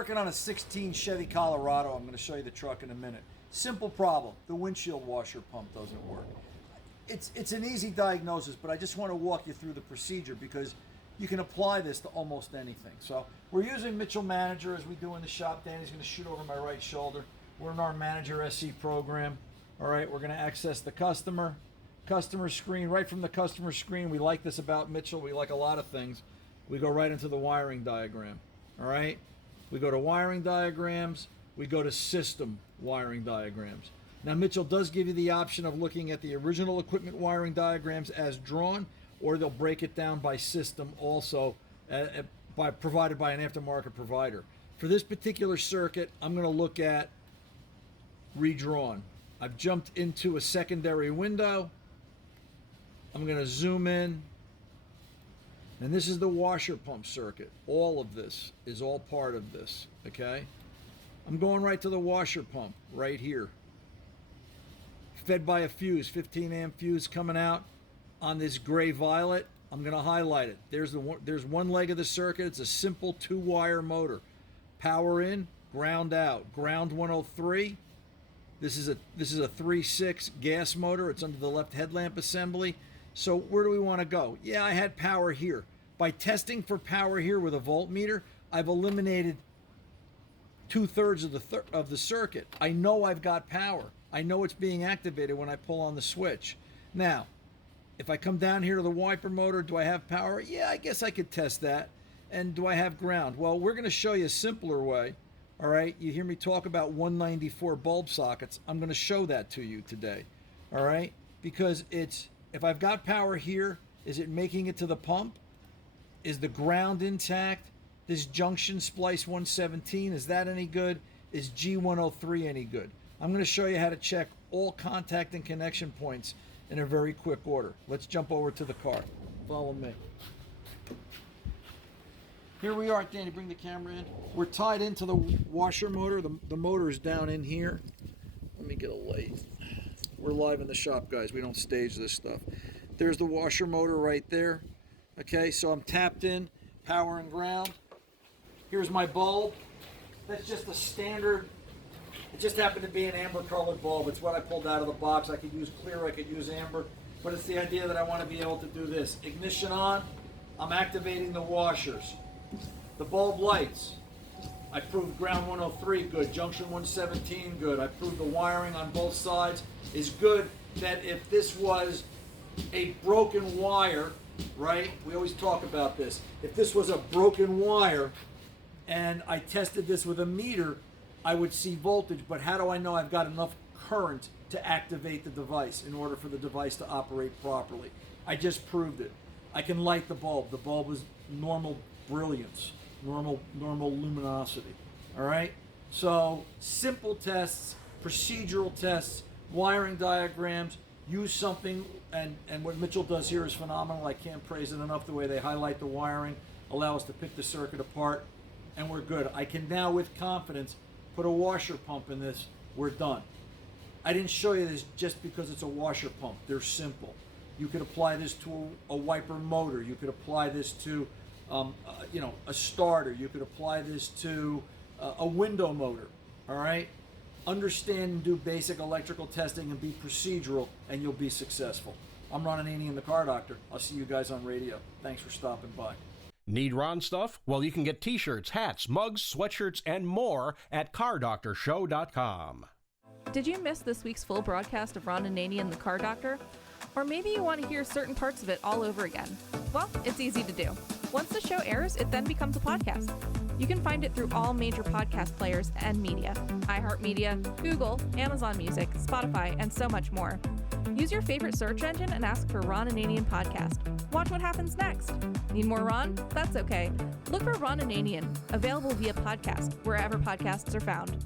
working on a 16 Chevy Colorado. I'm going to show you the truck in a minute. Simple problem. The windshield washer pump doesn't work. It's an easy diagnosis, but I just want to walk you through the procedure because you can apply this to almost anything. So we're using Mitchell Manager as we do in the shop. Danny's going to shoot over my right shoulder. We're in our Manager SC program. All right, we're going to access the customer screen. Right from the customer screen, we like this about Mitchell. We like a lot of things. We go right into the wiring diagram. All right, we go to wiring diagrams. We go to system wiring diagrams. Now, Mitchell does give you the option of looking at the original equipment wiring diagrams as drawn, or they'll break it down by system also, provided by an aftermarket provider. For this particular circuit, I'm going to look at redrawn. I've jumped into a secondary window. I'm going to zoom in. And this is the washer pump circuit. All of this is all part of this, okay? I'm going right to the washer pump right here. Fed by a fuse, 15 amp fuse coming out on this gray violet. I'm going to highlight it. There's one leg of the circuit. It's a simple 2-wire motor. Power in, ground out. Ground 103. This is a 3.6 gas motor. It's under the left headlamp assembly. So where do we want to go? Yeah, I had power here. By testing for power here with a voltmeter, I've eliminated 2/3 of the circuit. I know I've got power. I know it's being activated when I pull on the switch. Now, if I come down here to the wiper motor, do I have power? Yeah, I guess I could test that. And do I have ground? Well, we're going to show you a simpler way. All right, you hear me talk about 194 bulb sockets. I'm going to show that to you today. All right, because if I've got power here, is it making it to the pump? Is the ground intact? This junction splice 117, is that any good? Is G103 any good? I'm going to show you how to check all contact and connection points in a very quick order. Let's jump over to the car. Follow me. Here we are. Danny, bring the camera in. We're tied into the washer motor. The motor is down in here. Let me get a light. We're live in the shop, guys. We don't stage this stuff. There's the washer motor right there. Okay, so I'm tapped in, power and ground. Here's my bulb. That's just a standard. It just happened to be an amber colored bulb. It's what I pulled out of the box. I could use clear, I could use amber, but it's the idea that I want to be able to do this. Ignition on, I'm activating the washers. The bulb lights. I proved ground 103 good, junction 117 good. I proved the wiring on both sides is good, that if this was a broken wire, right? We always talk about this. If this was a broken wire and I tested this with a meter, I would see voltage, but how do I know I've got enough current to activate the device in order for the device to operate properly? I just proved it. I can light the bulb. The bulb is normal brilliance, normal luminosity. All right? So simple tests, procedural tests, wiring diagrams, use something, and what Mitchell does here is phenomenal. I can't praise it enough, the way they highlight the wiring, allow us to pick the circuit apart, and we're good. I can now, with confidence, put a washer pump in this. We're done. I didn't show you this just because it's a washer pump. They're simple. You could apply this to a wiper motor. You could apply this to a starter. You could apply this to a window motor. All right? Understand and do basic electrical testing and be procedural, and you'll be successful. I'm Ananian The Car Doctor. I'll see you guys on radio. Thanks for stopping by. Need Ron stuff? Well, you can get t-shirts, hats, mugs, sweatshirts, and more at cardoctorshow.com. Did you miss this week's full broadcast of Ron Ananian The Car Doctor? Or maybe you want to hear certain parts of it all over again. Well, it's easy to do. Once the show airs, it then becomes a podcast. You can find it through all major podcast players and media: iHeartMedia, Google, Amazon Music, Spotify, and so much more. Use your favorite search engine and ask for Ron Ananian Podcast. Watch what happens next. Need more Ron? That's okay. Look for Ron Ananian, available via podcast, wherever podcasts are found.